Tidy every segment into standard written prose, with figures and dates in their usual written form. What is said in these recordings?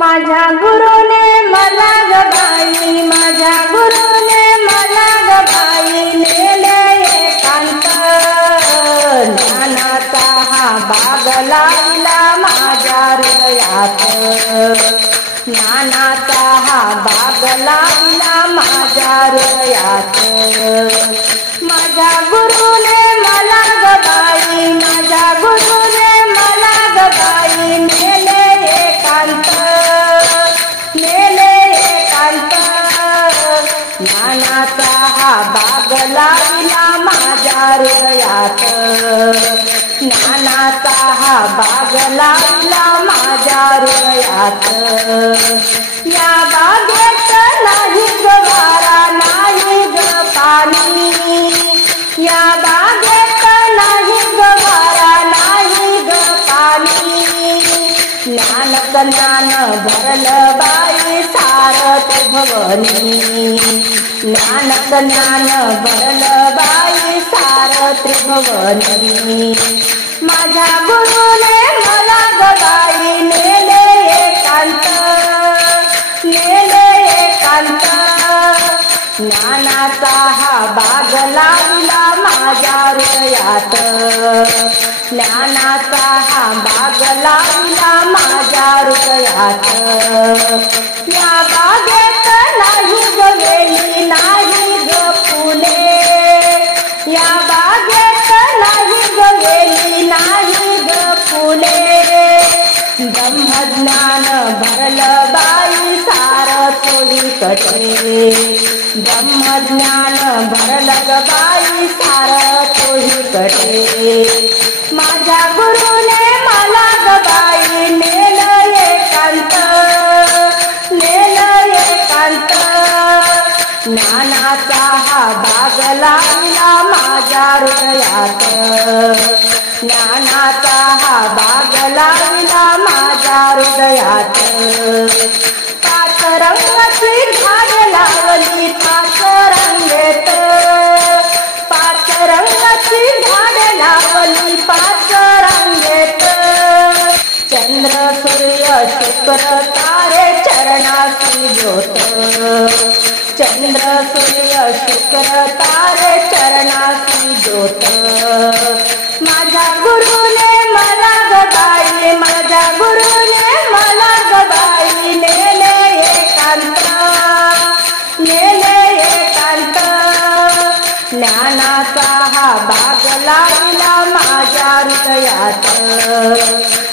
माझ्या गुरुने मला ग बाई, माझ्या गुरुने मला ग बाई नेले एकांत, ज्ञानाचा हा बाग लावला माझ्या हृदयात, ज्ञानाचा हा बाग लावला माझ्या हृदयात. माझ्या गुरुने मला ग बाई, माझ्या गुरुने मला ग बाई नेले एकांत, नेले एकांत, ज्ञानाचा हा बाग लावला माझ्या हृदयात, ज्ञानाचा हा बाग लावला माझ्या हृदयात. या बागेत नाही ग वारा, नाही ग पाणी, या बागेत नाही ग वारा, नाही ग पाणी, ज्ञानच ज्ञान भरलं बाई सारं त्रिभुवनी, ज्ञानच ज्ञान भरलं बाई सारं त्रिभुवनी. माझ्या गुरुने मला ग बाई नेले एकांत, नेले एकांत, ज्ञानाचा हा बाग लावला माझ्या हृदयात, ज्ञानाचा हा बाग लावला माझ्या हृदयात. या बागेत नाही ग वेली, नाही ग फुले, या बागेत नाही ग वेली, नाही ग फुले, ब्रह्मज्ञान भरलं बाई सारं चोहीकडे, ब्रह्मज्ञान भरलं ग बाई सारं चोहीकडे. माझ्या गुरुने मला ग बाई नेलं एकांत, नेलं एकांत, ज्ञानाचा हा बाग लावला माझ्या हृदयात, ज्ञानाचा हा बाग लावला माझ्या हृदयात. पाच रंगाची झाडे लावली पाच रंगेत, पाच रंगाची झाडे लावली पाच रंगेत, चंद्र सूर्य शुक्र तारे चरणासी ज्योत, चंद्र सूर्य शुक्र तारे चरणासी ज्योत. माझ्या गुरुने मला ग बाई, माझ्या गुरुने मला ग बाई नेले एकांत, नेले एकांत, ज्ञानाचा हा बाग लावला माझ्या हृदयात,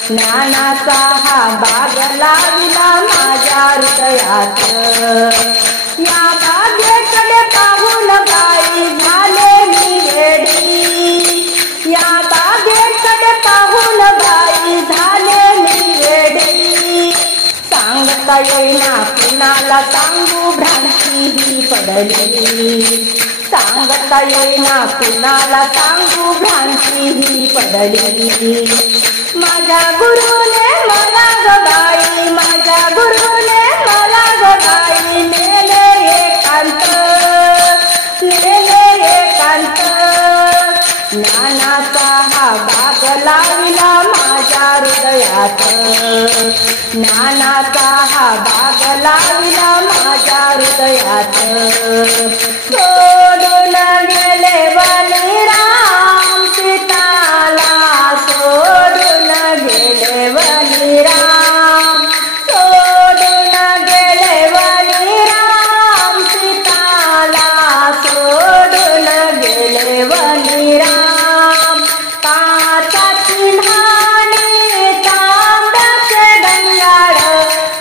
ज्ञानाचा हा बाग लावला माझ्या हृदयात. या बागेकडे पाहून बाई झाले मी वेडी, या बागेकडे पाहून बाई झाले मी वेडी, सांगता येईना कुणाला सांगू भ्रांती ही पडली, सांगता येईना कुणाला सांगू भ्रांती ही पडली. माझ्या गुरुने मला ग बाई, माझ्या गुरुने मला ग बाई नेले एकांत, नेले एकांत, ज्ञानाचा हा बाग लावला माझ्या हृदयात, ज्ञानाचा हा बाग लावला माझ्या हृदयात. सोडून गेले वनी राम सीताला, सोडून गेले वनी राम, सोडून गेले वनी राम सीताला, सोडून गेले वनी राम. काचाची न्हाणी तांब्याचे गंगाळ,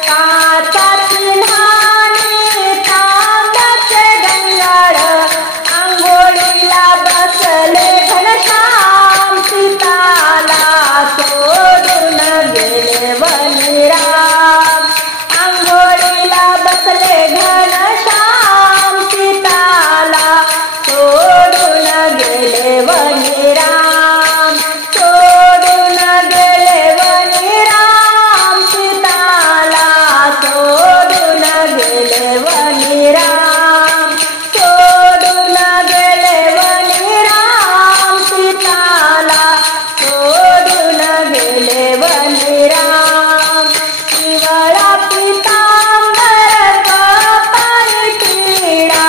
काचाची न्हाणी तांब्याचे गंगाळ, आंघोळीला बस पितांबर कपाळी टिळा,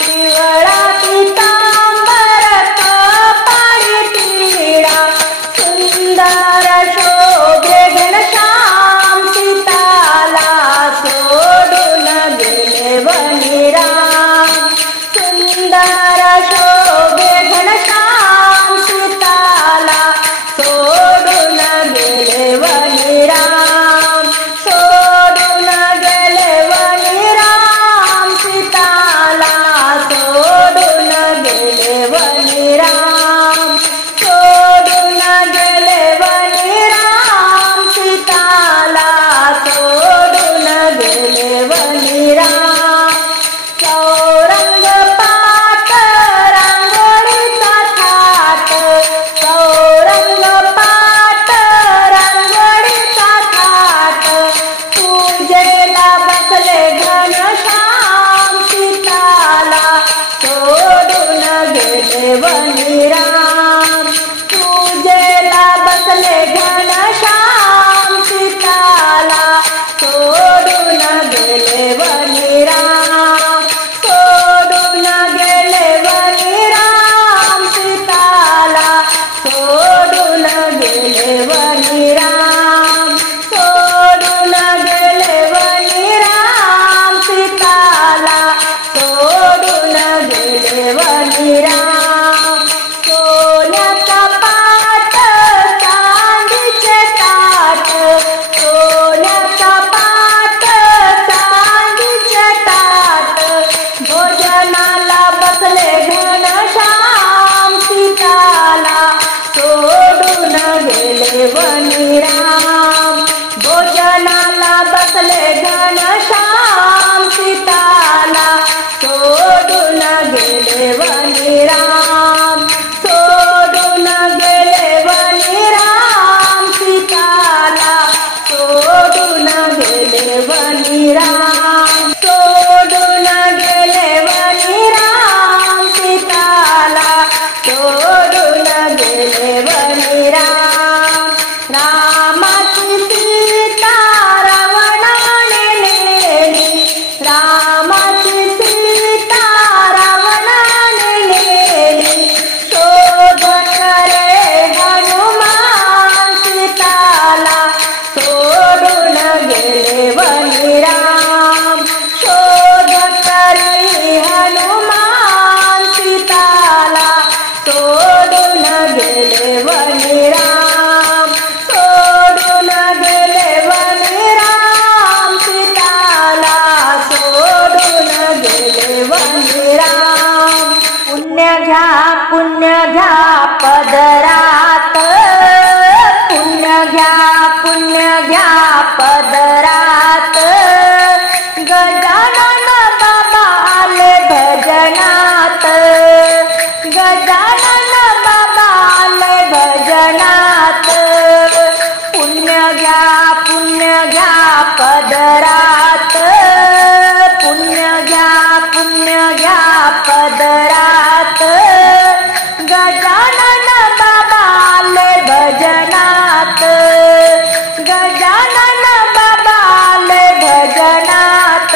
पिवळा पितांबर कपाळी टिळा, सुंदर शोभे घनश्याम सीताला सोडून गेले वनी राम, सुंदर शोभे घनश्याम सीताला सोडून गेले वनी राम, सोडून गेले वनी राम सीताला सोडून गेले वनी राम, सोडून गेले वनी राम सीताला सोडून गेले वनी राम. चौरंग पाट रांगोळीचा थाट, चौरंग पाट रांगोळीचा थाट, पूजेला बसले घनश्याम सीताला सोडून गेले वनी राम, पूजेला बसले घनश्याम सीताला सोडून गेले वनी राम, सोडून गेले वनी राम सीताला सोडून गेले वनी राम, सोडून गेले वनी राम सीताला सोडून गेले वनी राम. सोन्याचा पाट चांदीचे ताट, सोन्याचा पाट चांदीचे ताट, भोजनाला बसले घनश्याम सीताला सोडून गेले वनी राम, भोजनाला बसले घनश्याम सीताला सोडून गेले वनी राम, सोडून गेले वनी राम सीताला सोडून गेले वनी राम, सोडून गेले वनी राम सीताला सोडून गेले वनी राम. रामाची सीता रावणाने नेली, रामाची सीता रावणाने नेली, शोध करे हनुमान सीताला सोडून गेले वनी राम, शोध करी हनुमान सीताला सोडून गेले वनी राम, सोडून गेले वनी राम सीताला सोडून गेले वनी राम. पुण्य घ्या पदरात, पुण्य घ्या पदरात, गजानन बाबा आले भजनात, गजानन बाबा आले भजनात. पुण्य घ्या पदरात, पुण्य घ्या पदरात, गजानन बाबा आले भजनात, गजानन बाबा आले भजनात.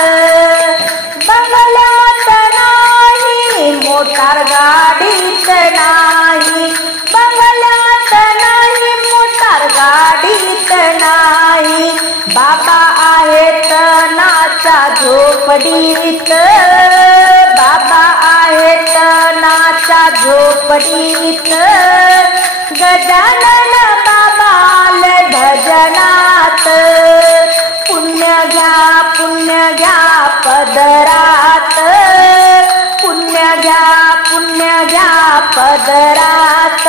बंगल्यात नाही, मोटार गाडीत नाही, बंगल्यात नाही, मोटार गाडीत नाही, बाबा आहेत नाचा झोपडीत, बाबा आहेत नाचा झोपडीत, गजानन बाबा आले भजनात. पुण्य घ्या पदरात, पुण्य घ्या पदरात,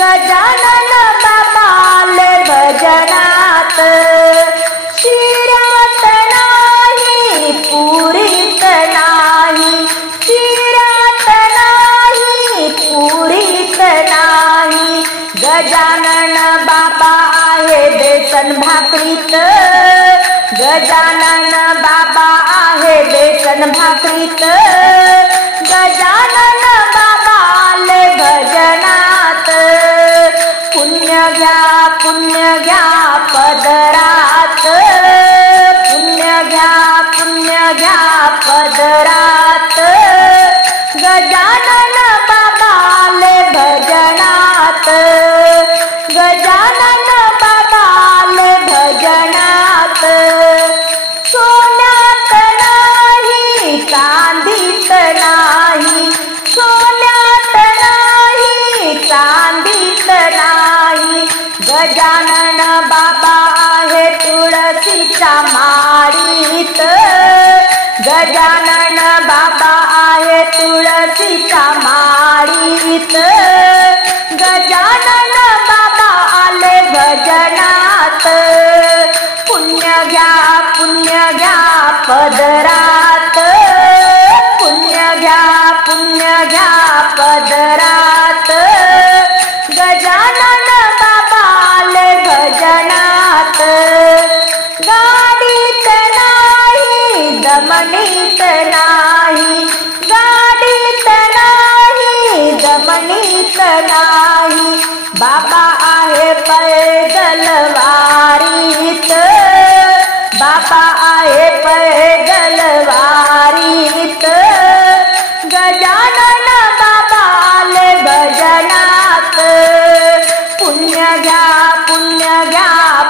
गजानन बाबा आले भजनात. शिरात नाही, पुरीत नाही, शिरात नाही, पुरीत नाही, गजानन बाबा आहे बेसन भाकरीत, गजानन बाबा आहे बेसन भाकरीत, गजानन बाबा आले भजनात. पुण्य घ्या पदरात, घ्या पदरात गजानन बाबाले भजनात गजानन बाबाले भजनात सोन्यात नाही चांदीत नाही सोन्यात नाही चांदीत नाही गजानन बाबा आहे तुळशीच्या माळीत गजानन बाबा आहे तुळशीच्या माळीत गजानन बाबा आले भजनात पुण्य घ्या पदरात पुण्य घ्या पदरात गजानन बाबा आले भजनात गाडीत नाही दमनीत नाही गाडीत नाही दमनीत नाही बाबा आहे पैदल वारीत बाबा आहे पैदल वारीत गजानन बाबा आले भजनात पुण्य घ्या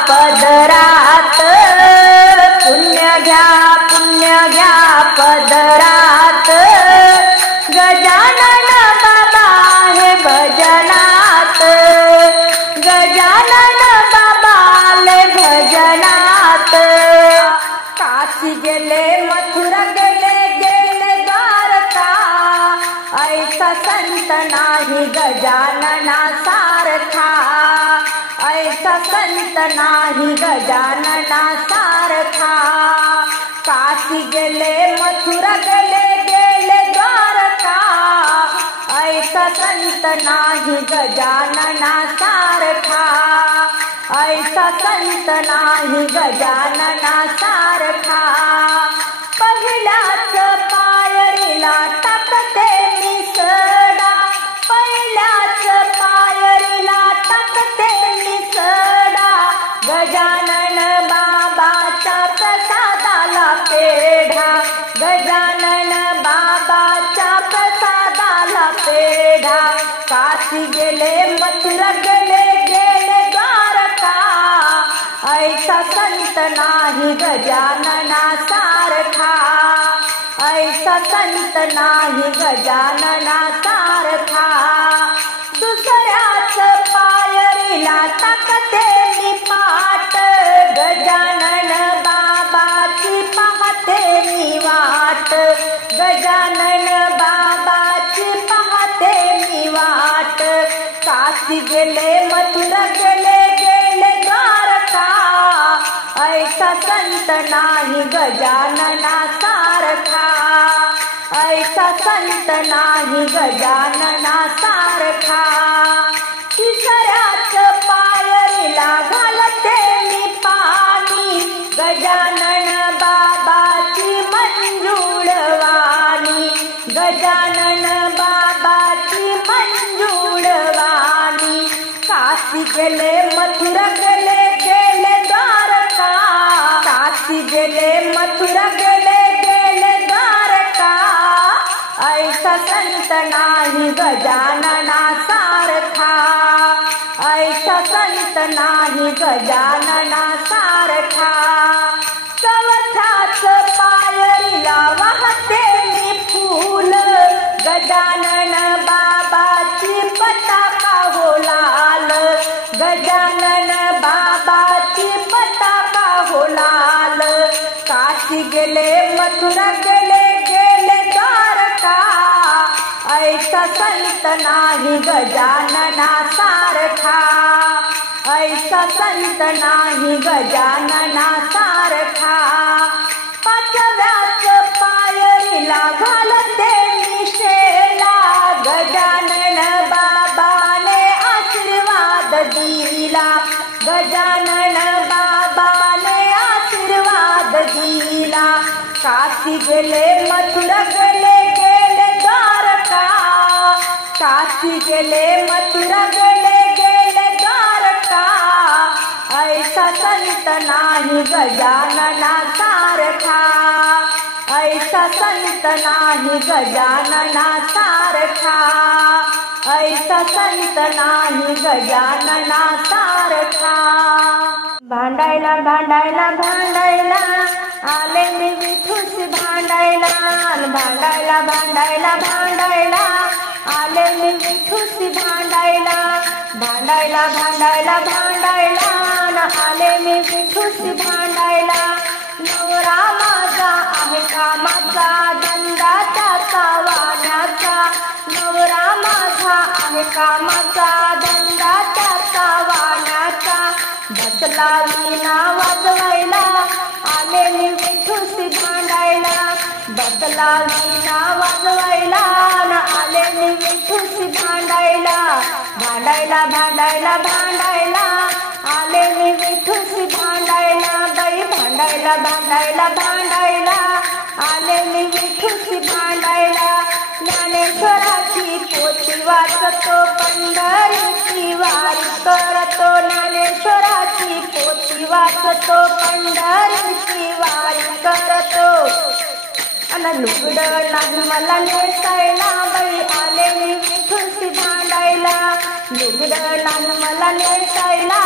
पदरात पुण्य घ्या पदरात गजानन बाबा आहे भजनात गजानन बाबा आले भजनात काशी गेले मथुरा गेले द्वारका ऐसा संत नाही गजानना सारखा ऐसा संत नाही गजानना सारखा काशी गेले मथुरा गेले द्वारका ऐसा संत नाही गजानना सारखा ऐसा संत नाही गजानना सारखा पहिल्याच पायरीला टाकते मी सडा पहिल्याच पायरीला टाकते मी सडा गजानन बाबाच्या प्रसादाला पेढा गजानन बाबाच्या प्रसादाला पेढा काशी गेले मथुरा गेले द्वारका ऐसा संत नाही गजानना सारखा ऐसा संत नाही गजानना सारखा दुसऱ्याच पायरीला टाकते मी पाट गजानन बाबाची पाहते मी वाट गजानन बाबाची पाहते मी वाट काशी गेले मथुरा गेले द्वारका ऐसा संत नाही गजानना सारखा ऐसा संत नाही गजानना सारखा तिसऱ्याच पायरीला घालते मी पाणी गजानन बाबाची मंजुळवाणी गजानन बाबाची मंजुळवाणी काशी गेले मथुरा गेले द्वारका काशी गेले मथुरा गेले द्वारका ऐसा संत नाही गजानना सारखा ऐसा संत नाही गजानना सारखा चौथ्याच पायरीला वाहते मी फूल गजानन बाबाची पताका हो लाल गजानन बाबाची पताका हो लाल काशी गेले मथुरा गेले द्वारका ऐसा संत नाही गजानना सारखा ऐसा संत नाही गजानना सारखा पाचव्याच पायरीला घालते मी शेला गजानन बाबाने आशीर्वाद दिला गजानन बाबाने आशीर्वाद दिला काशी गेले मथुरा गेले द्वारका काशी गेले मथुरा गेले द्वारका ऐसा संत नाही गजानना सारखा संत नाही गजानना सारखा, ऐसा संत नाही गजानना सारखा। भांडायला भांडायला भांडायला आले मी विठूशी भांडायला, भांडायला भांडायला भांडायला आले मी विठूशी भांडायला, भांडायला भांडायला भांडायला आले मी विठूशी भांडायला। नवरा माझा आहे कामाचा धंदा त्याचा वाण्याचा, नवरा माझा आहे कामाचा धंदा त्याचा वाण्याचा। बसला वीणा वाजवायला आले मी विठूशी भांडायला, बसला वीणा वाजवायला आले मी विठूशी भांडायला, भांडायला भांडायला भांडायला आले मी विठूशी भांडायला। बाई भांडायला भांडायला भांडायला आले मी विठूशी भांडायला। ज्ञानेश्वराची पोथी वाचतो पंढरीची वारी करतो, ज्ञानेश्वराची पोथी वाचतो पंढरीची वारी करतो। अन लुगडं नाही मला नेसायला बाई आले मी विठूशी भांडायला, लुगडं नाही मला नेसायला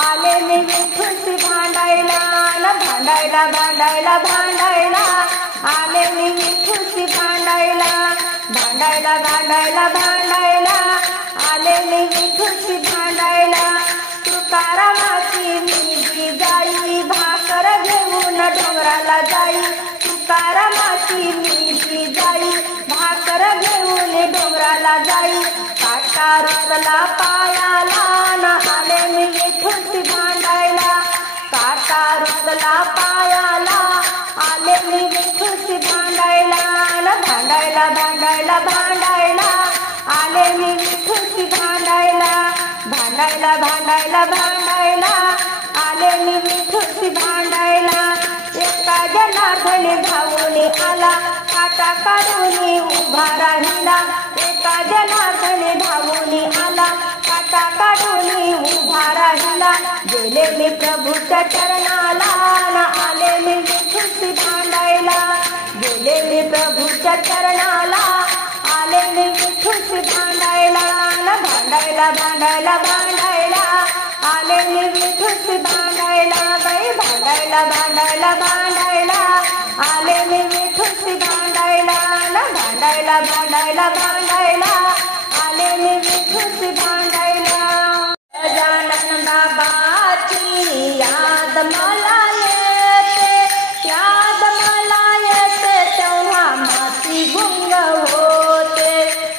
आले मी विठूशी भांडायला। भांडायला भांडायला भांडायला आले मी विठूशी भांडायला, भांडायला भांडायला भांडायला आले मी विठूशी भांडायला। तुकारामाची मी जाई भाकर घेऊन डोंगराला जाई, तुकारामाची मी जाई भाकर घेऊन डोंगराला जाई। काटा रुतला पायाला आले मी विठूशी भांडायला, काटा रुतला पायाला आले मी विठूशी भांडायला। भांडायला भांडायला भांडायला आले मी विठूशी भांडायला, भांडायला भांडायला भांडायला आले मी विठूशी भांडायला। एका जनार्दनी धावून आला काटा काढून उभा राहिला, एका जनार्दनी धावून आला काटा काढून उभा राहिला। गेले मी प्रभूच्या चरणाला आले मी विठूशी भांडायला, गेले मी प्रभूच्या चरणाला आले मी विठूशी भांडायला। भांडायला भांडायला भांडायला आले मी विठूशी भांडायला, बाई भांडायला भांडायला भांडायला आले मी विठूशी भांडायला। भांडायला भांडायला भांडायला आले मी विठूशी भांडायला। गजानन बाबाची याद मला येते, याद मला येते तेव्हा माती गुंग होते,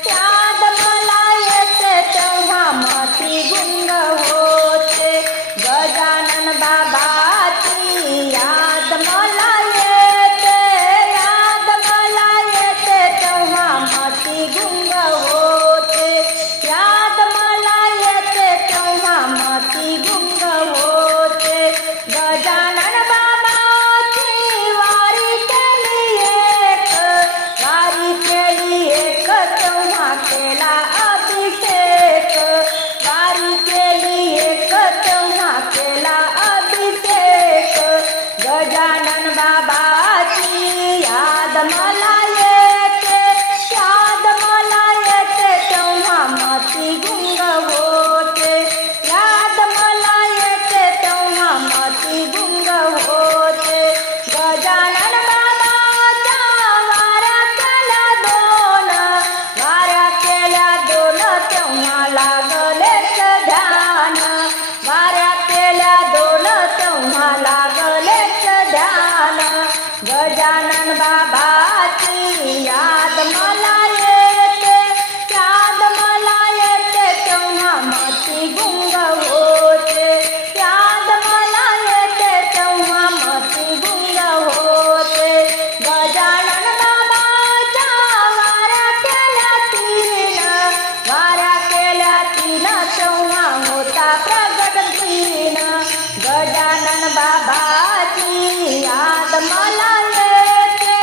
याद मला येते तेव्हा माती गुंग होते। गजानन बाबाची याद मला येते, याद मला येते तेव्हा माती गुंग होते, याद मला येते तेव्हा माती गुंग होते। गजानन बाबाची वारी केली एक, वारी केली एक तेव्हा केला अभिषेक, वारी केली एक तेव्हा केला अभिषेक। गजानन बाबाची याद मला येते, याद मला येते तेव्हा माती गुंग होते, याद मला येते तेव्हा माती गुंग होते। गजानन बाबाच्या वाऱ्या केल्या दोन, वाऱ्या केल्या दोन तेव्हा लागलेच ध्यान, वाऱ्या केल्या दोन तेव्हा लागलेच ध्यान। गजानन बाबाची याद मला येते, याद मला येते तेव्हा माती गुंग होते, याद मला येते तेव्हा माती गुंग होते। गजानन बाबाच्या वाऱ्या केल्या तीन, वाऱ्या केल्या तीन तेव्हा होता प्रगट दीन। गजानन बाबाची याद मला येते,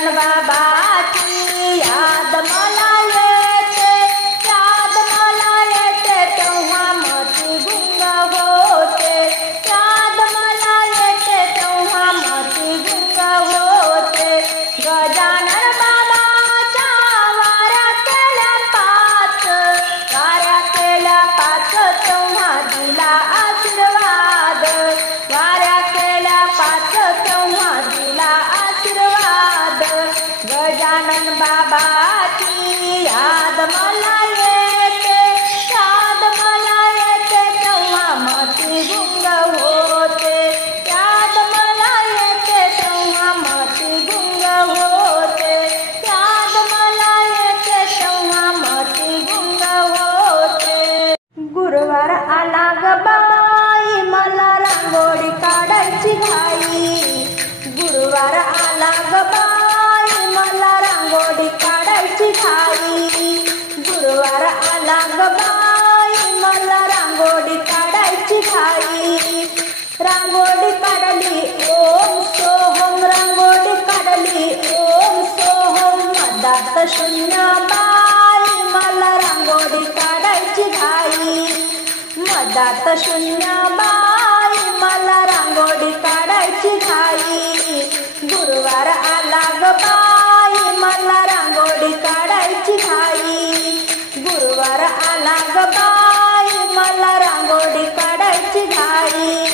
गजानन बाबाची याद मला येते, याद मला येते तेव्हा मती गुंग होते, याद मला येते तेव्हा मती गुंग होते. गजानन बाबाच्या वाऱ्या केल्या पाच, वाऱ्या केल्या पाच तेव्हा दिला आशीर्वाद, वाऱ्या केल्या पाच तेव्हा दिला आशीर्वाद. गजानन बाबाची याद मला येते, याद मला येते तेव्हा मती गुंग होते, याद मला येते तेव्हा मती गुंग होते, याद मला येते तेव्हा मती गुंग होते. गुरुवार आला ग बाई मला रांगोळी काढायची घाई, गुरुवार आला ग बाई मला रांगोळी काढायची घाई, गुरुवार आला ग बाई मला रांगोळी काढायची घाई. रांगोळी काढली ओम सोहम, रांगोळी काढली ओम सोहम, मधात शून्य बाई मला रांगोळी काढायची घाई, मधात शून्य बाई मला रांगोळी काढायची घाई. गुरुवार आला ग बाई मला रांगोळी काढायची घाई, गुरुवार आला ग बाई मला रांगोळी काढायची घाई.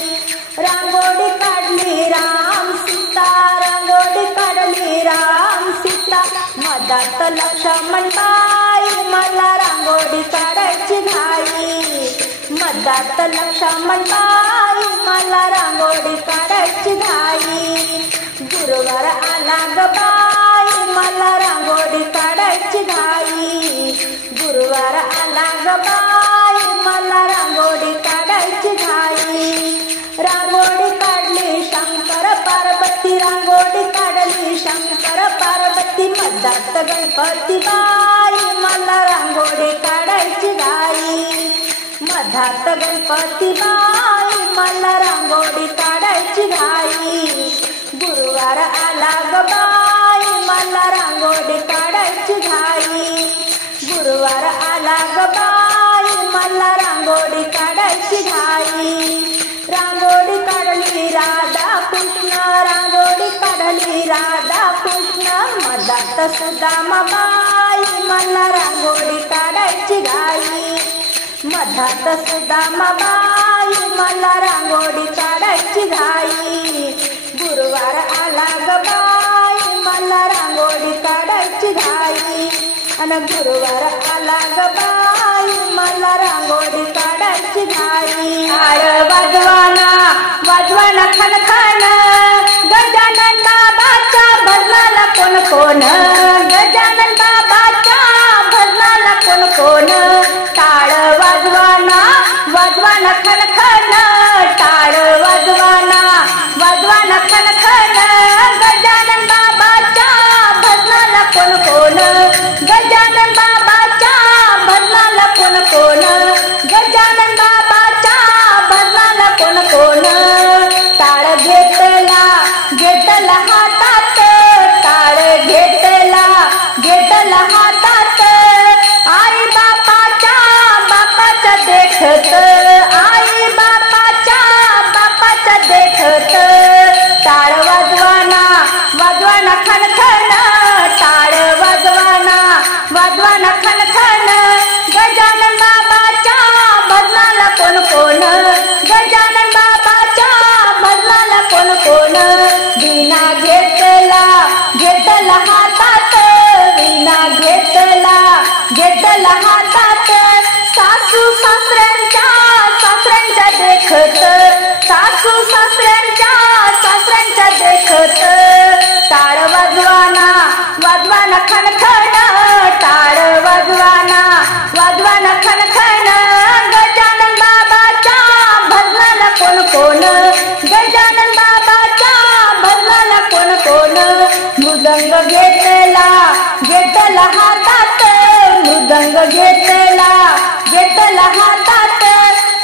रांगोळी काढली राम सीता, रांगोळी काढली राम सीता, मधात लक्ष्मण बाई मला रांगोळी काढायची घाई, मधात लक्ष्मण बाई मला रांगोळी काढायची घाई. गुरुवार आला ग बाई मला रांगोळी काढायची घाई, गुरुवार आला ग बाई मला रांगोळी काढायची घाई. रांगोळी काढली शंकर पार्वती, रांगोळी काढली शंकर पार्वती, मधात गणपती बाई मला रांगोळी काढायची घाई, मधात गणपती बाई मला रांगोळी काढायची घाई. गुरुवार आला ग बाई मला रांगोळी काढायची घाई, गुरुवार आला ग बाई मला रांगोळी काढायची घाई. रांगोळी काढली राधा कृष्ण, रांगोळी काढली राधा कृष्ण, मधात सुदामा बाई मला रांगोळी काढायची घाई, मधात सुदामा बाई मला रांगोळी काढायची घाई. गुरुवार आला ग बाई मला रांगोळी काढायची घाई, आणि गुरुवार आला ग बाई मला रांगोळी काढायची घाई. टाळ वाजवाना वाजवाना खणखण, गजानन बाबाच्या भजनाला कोण कोण, गजानन बाबाच्या भजनाला कोण कोण. टाळ वाजवाना वाजवाना खणखण, टाळ वाजवाना वाजवाना खणखण, गजानन बाबाच्या भजनाला कोण कोण, गजानन बाबाच्या भजनाला कोण कोण, गजानन बाबाच्या भजनाला कोण कोण. टाळ घेतला घेतला हातात, टाळ घेतला घेतला हातात, आई बापाच्या बापाच्या देखत, आई बापाच्या बापाच्या देखत. टाळ वाजवाना वाजवाना खणखण, टाळ वाजवाना वाजवाना खणखण, गजानन बाबाच्या भजनाला कोण कोण, गजानन बाबाच्या भजनाला कोण कोण. विना घेतला घेतला हातात, विना घेतला घेतला हातात, सासू सासऱ्यांच्या सासऱ्यांच्या देखत, सासू सासऱ्यांच्या सासऱ्यांच्या देखत. टाळ वाजवाना वाजवाना खणखण, टाळ वाजवाना वाजवाना खणखण, गजानन बाबाच्या भजनाला कोण कोण, गजानन बाबाच्या भजनाला कोण कोण. मृदंग घेतला घेतला हातात, मृदंग घेतला घेतला हातात,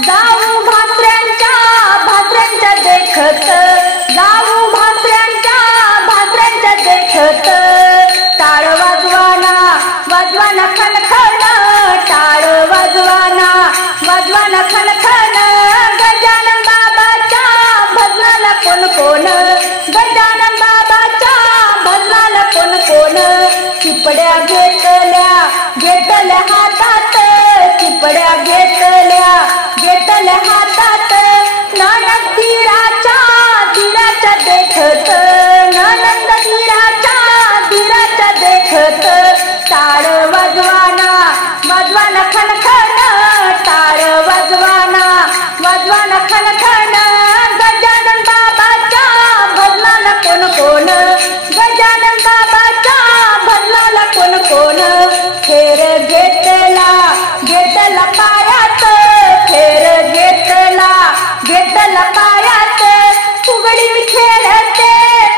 जाऊ भासऱ्यांच्या भासऱ्यांच्या देखत, जाऊ भासऱ्यांच्या भासऱ्यांच्या देखत. गजानन बाबाच्या भजनाला कोण कोण चिपड्या घेतल्या हातात चिपड्या घेतल्या हातात ननंद धीराच्या देखत ननंद धीराच्या देखत टाळ वाजवाना खणखण टाळ वाजवाना खणखण गजानन बाबाच्या भजनाला कोण कोण गजानन बाबाच्या भजनाला कोण कोण फेर घेतला पायात फेर घेतला पायात फुगडी मी खेळते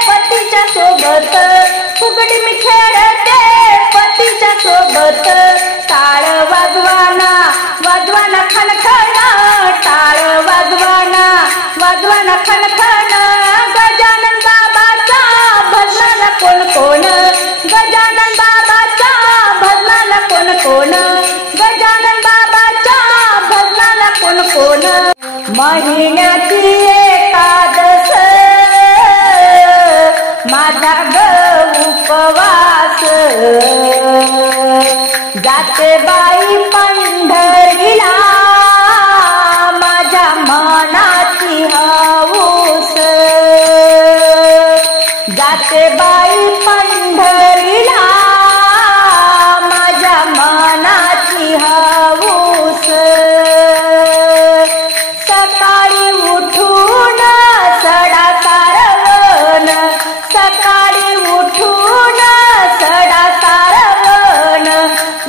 पतीच्या सोबत फुगडी मी खेळते पतीच्या सोबत टाळ वाजवाना खणखण टाळ वाजवाना खणखण गजानन बाबाच्या भजनाला कोण कोण गजानन बाबाच्या भजनाला कोण कोण गजानन बाबाच्या भजनाला कोण कोण महिन्याची एकादश माझा उपवास जाते बाई पंढरीला माझ्या मनाची हौस जाते बाई पंढरीला माझ्या मनाची हौस सकाळी उठून सडा सारवण सकाळी उठून सडा सारवण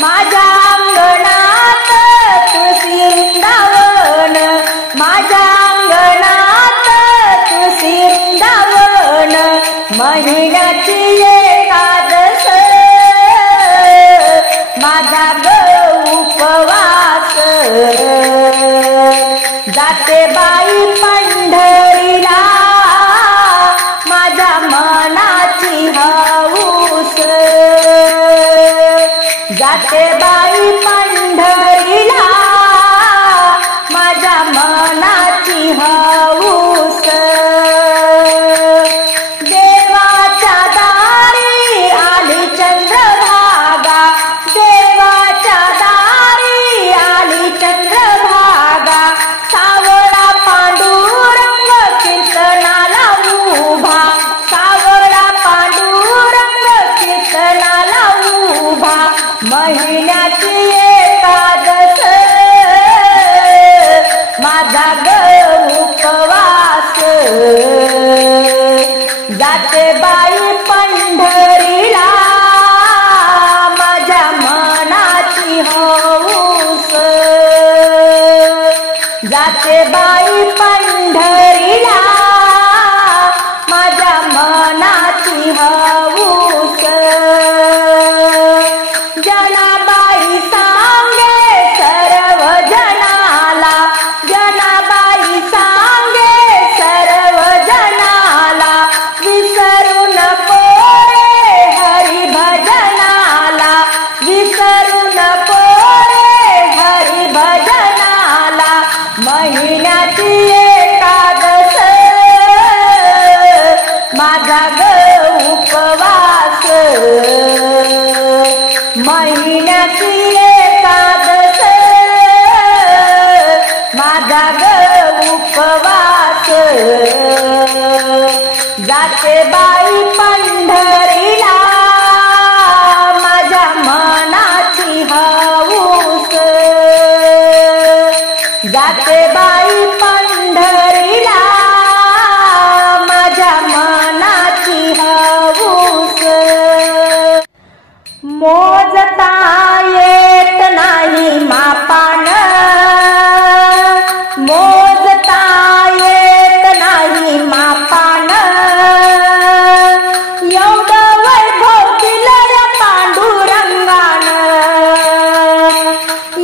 माझ्या अंगणात तुळशी वृंदावन माझ्या अंगणात तुळशी वृंदावन महिन्याची एकादश माझा उपवास जाते बाई पंढरीला माझ्या मनाची हौस जाते बाई पंढरीला माझ्या मनाची हौस देवाच्या दारी आली चंद्रभागा देवाच्या दारी आली चंद्रभागा सावळा पांडुरंग कीर्तनाला उभा सावळा पांडुरंग कीर्तनाला उभा महिन्याची एकादश माझा उपवास जाते बाई पंढरीला माझ्या मनाची हौस जाते बाई पंढरीला माझ्या मनाची हौस जनाबाई सांगे सर्व जनाला जनाबाई सांगे सर्व जनाला विसरू नको रे हरी भजनाला विसरू नको रे हरी भजनाला महिन्याची एकादश माझा उपवास महिन्याची एकादश माझा उपवास जाते बाई पंढरीला माझ्या मनाची हौस जाते बाई पंढरीला माझ्या मनाची हौस मोजता येत नाही मापान मोजता येत नाही मापान एवढं वैभव दिलं रे पांडुरंगान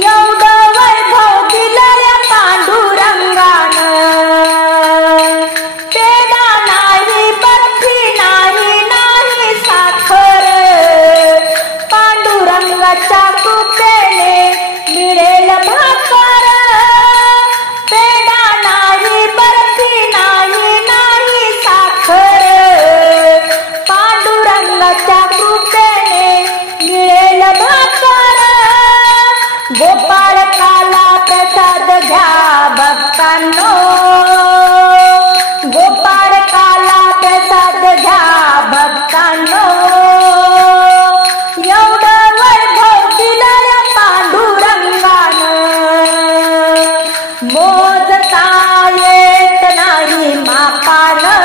एवढं वैभव दिलं रे पांडुरंगान पेढा नाही बर्फी नाही साखर पांडुरंगाच्या भक्तांनो गोपाळ काला प्रसाद घ्या भक्तांनो एवढं वैभव दिलं रे पांडुरंगानं मोजता येत नाही मापानं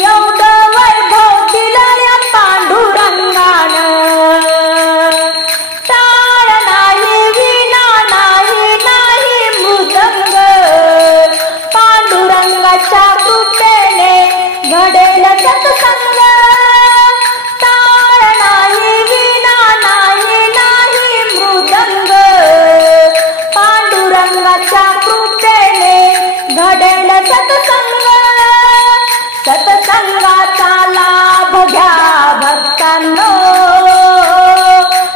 एवढं वैभव दिलं रे पांडुरंगानं टाळ नाही विना नाही नाही मृदंग पांडुरंगाच्या कृपेने घडेल सत्संग टाळ नाही विना नाही नाही मृदंग पांडुरंगाच्या कृपेने घडेल सत्संग सत्संगाचा लाभ घ्या भक्तांनो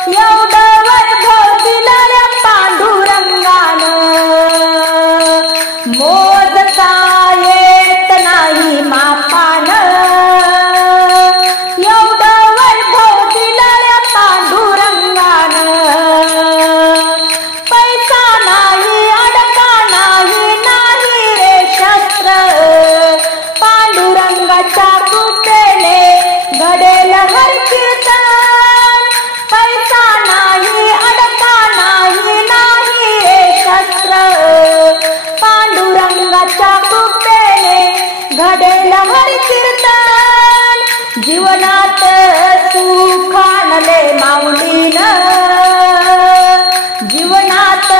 एवढं वैभव दिलं रे पांडुरंगानं मोजता येत नाही मापानं एवढं वैभव दिलं रे पांडुरंगानं पैसा नाही अडका नाही नाही रे शस्त्र पांडुरंगाच्या कृपेने घडेल हर कीर्तन पैसा नाही अडका नाही नाही रे शस्त्र पांडुरंगाच्या कृपेने घडेल हर कीर्तन जीवनात सुख आणले माऊलीनं जीवनात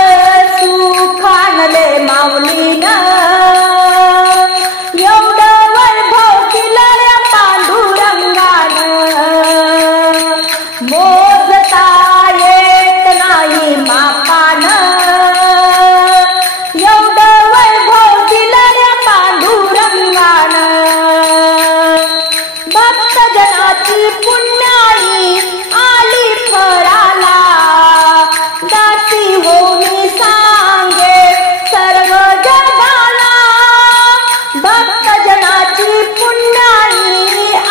सुख आणले माऊलीनं एवढं वैभव दिलं रे पांडुरंगानं मोजता येत नाही मापानं एवढं वैभव दिलं रे पांडुरंगानं भक्तजनाची पुण्याई आली फळाला दासी होऊन सांगे सर्व जगाला भक्तजनाची पुण्याई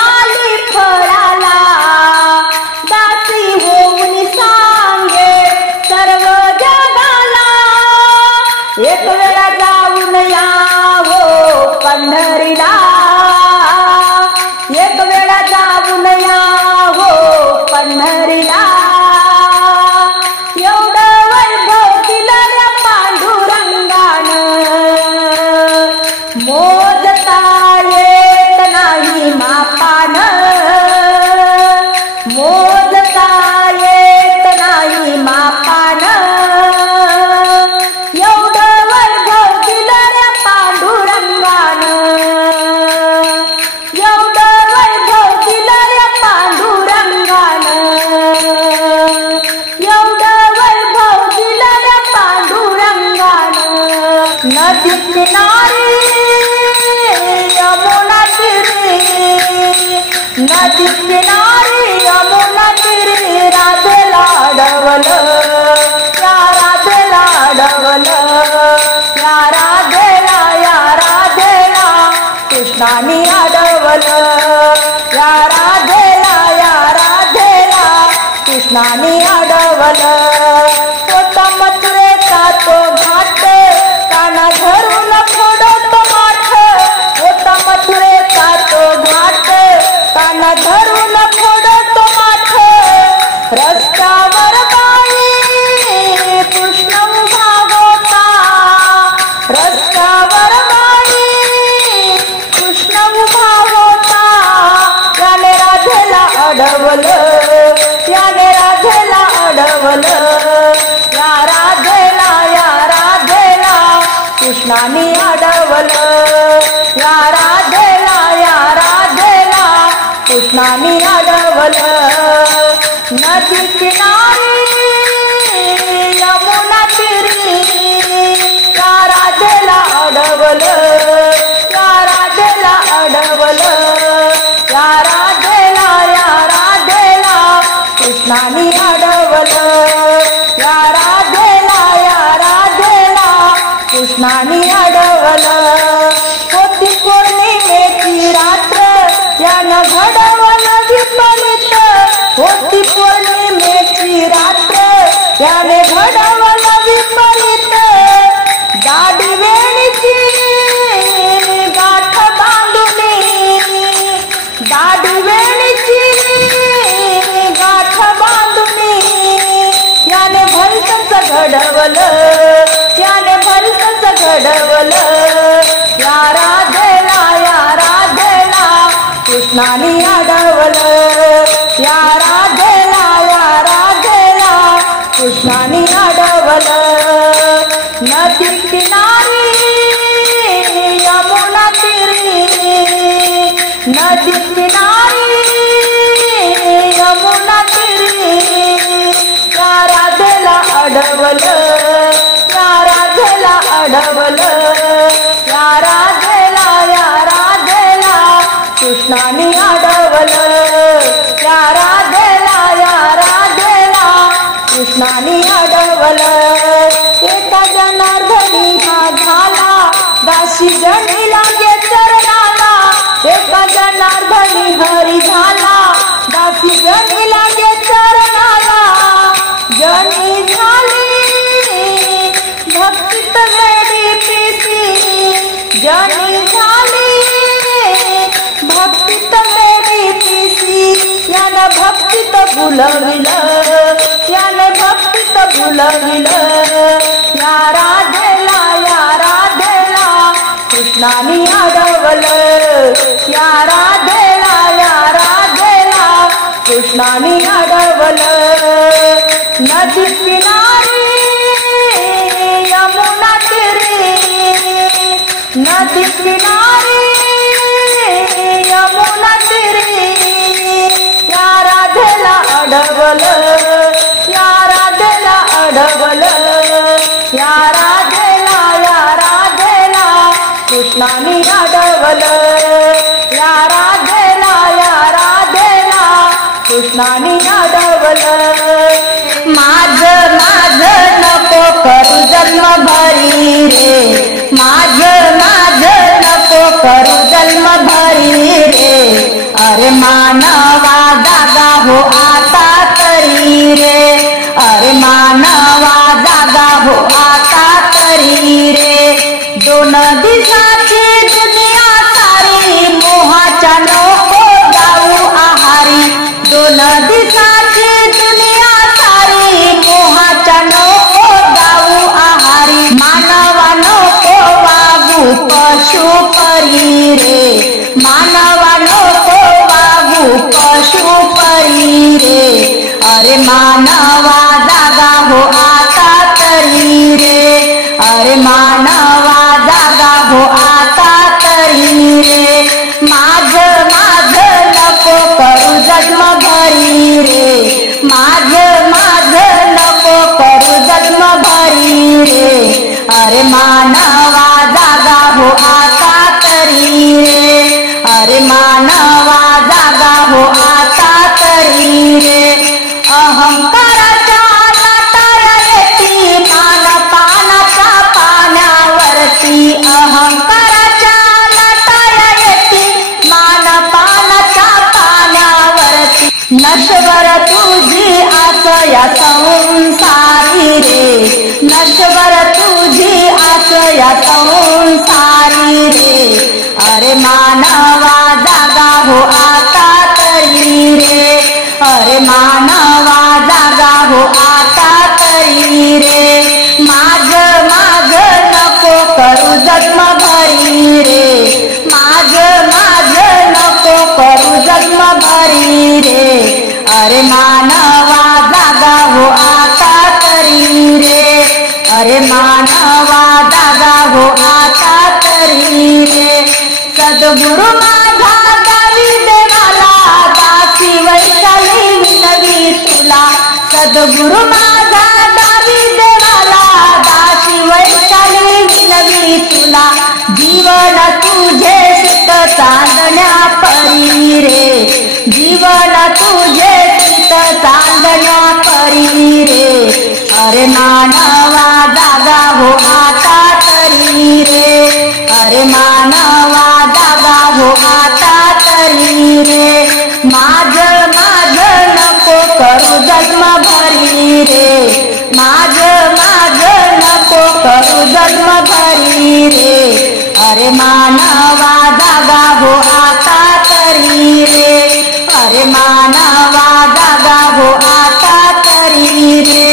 आली फळाला दासी होऊन सांगे सर्व जगाला एक वेळा जाऊन या हो पंढरीला एक वेळा जाऊन या हो पंढरीला एवढं वैभव दिलं रे पांडुरंगानं मोजता येत नाही मापानं मोजता येत नाही मापानं एवढं वैभव दिलं रे पांडुरंगानं एवढं वैभव दिलं रे पांडुरंगानं एवढं वैभव दिलं रे पांडुरंगानं नदी किनारी यमुना तीरी नदी किनारी यमुना तीरी राधेला अडवलं या राधेला अडवलं या राधेला कृष्णानी अडवलं या राधेला कृष्णानी अडवलं होता मथुरेचा तो घाट काना धरून फोडतो माठ होता मथुरेचा तो घाट काना धरून फोडतो माठ रस्त्यावर बाई कृष्ण उभा होता रस्त्यावर बाई कृष्ण उभा होता याने राधेला अडवलं याने राधेला अडवलं या राधेला कृष्णानी अडवलं या राधेला कृष्णानी अडवलं नदी किनारी यमुना तीरी या राधेला अडवलं या अडवलं या राधेला कृष्णानी अडवलं या राधेला कृष्णानी अडवलं होती पौर्णिमेची रात्र यानं घडवलं विपरीत होती पौर्णिमेची रात्र याने घडवलं विपरीत अडवलं, या राधेला अडवलं, या राधेला कृष्णाने अडवलं, या राधेला कृष्णाने अडवलं. एका जनार्दनी हा झाला दासी जनी लागे चरणाला, एका जनार्दनी हरी झाला दासी जनी लागे चरणाला. जनी झाली भक्तीत वेडी पिसी, जनी झाली भक्तीत वेडी पिसी, यानं भक्तीत भुलविलं, यानं भक्तीत भुलविलं. या राधेला कृष्णाने अडवलं, या राधेला कृष्णाने अडवलं. नदी किनारी यमुना तीरी, नदी किनारी यमुना तीरी, या राधेला अडवलं, या राधेला अडवलं, या राधेला कृष्णाने अडवलं, या राधेला कृष्णाने अडवलं. माझं नको करू जन्म भरी रे, माझं नको करू जन्म भरी रे. अरे मानवा जागा हो आता तरी रे, अरे मानवा जागा हो आता तरी रे. दोन दिवसाची दुनिया सारी मोहाच्या नको जाऊ आहारी, दोन दिवसाची दुनिया सारी मोहाच्या नको जाऊ आहारी. मानवा नको वागू पशु परी रे, मानवा नको वागू पशु परी रे. अरे मानवा जागा हो आता तरी रे, अरे मानवा जागा हो आता तरी रे. माझं नको करू जन्म भरी रे, माझं नको करू जन्म भरी रे. अरे मानवा जागा हो आता तरी रे, अरे मानवा जागा हो आता तरी रे. अहंकाराच्या लाटाया येती मानपानाच्या पाण्यावरती, अहंकाराच्या लाटाया येती मानपानाच्या पाण्यावरती. नश्वर तुझी आस या संसारी रे, नश्वर तुझी आस या संसारी रे. अरे मानवा जागा हो आता तरी रे, अरे मानवा जागा हो आता तरी रे. माझं नको करू जन्म भरी रे, माझं नको करू जन्म भरी रे. अरे मानवा जागा हो आता तरी रे, अरे मानवा जागा हो आता तरी रे. सद्गुरु माझा गावी देवाला दासी वैशाली विनवी तुला, सद्गुरु माझा गावी देवाला दासी वैशाली विनवी तुला. जीवन तुझे सित चांदण्या परी रे, जीवन तुझे सित चांदण्या परी रे. अरे मानवा जागा हो आता तरी रे, अरे मानवा जागा हो आता तरी रे. माझं नको करू जन्म भरी रे, माझं नको करू जन्म भरी रे. अरे मानवा जागा हो आता तरी रे, अरे मानवा जागा हो आता तरी रे.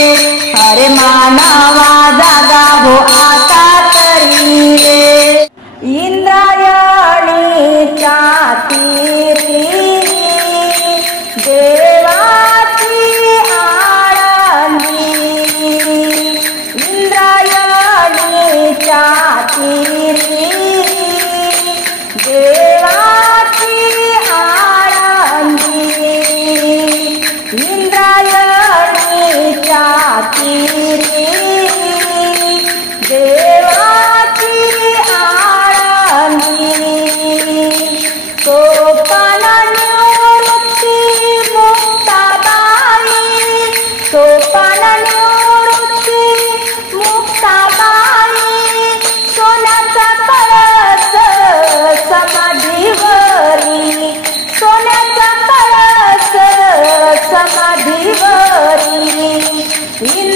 अरे मानवा जागा हो आता तरी रे. इंद्रायणीच्या तीरी मांडीवरी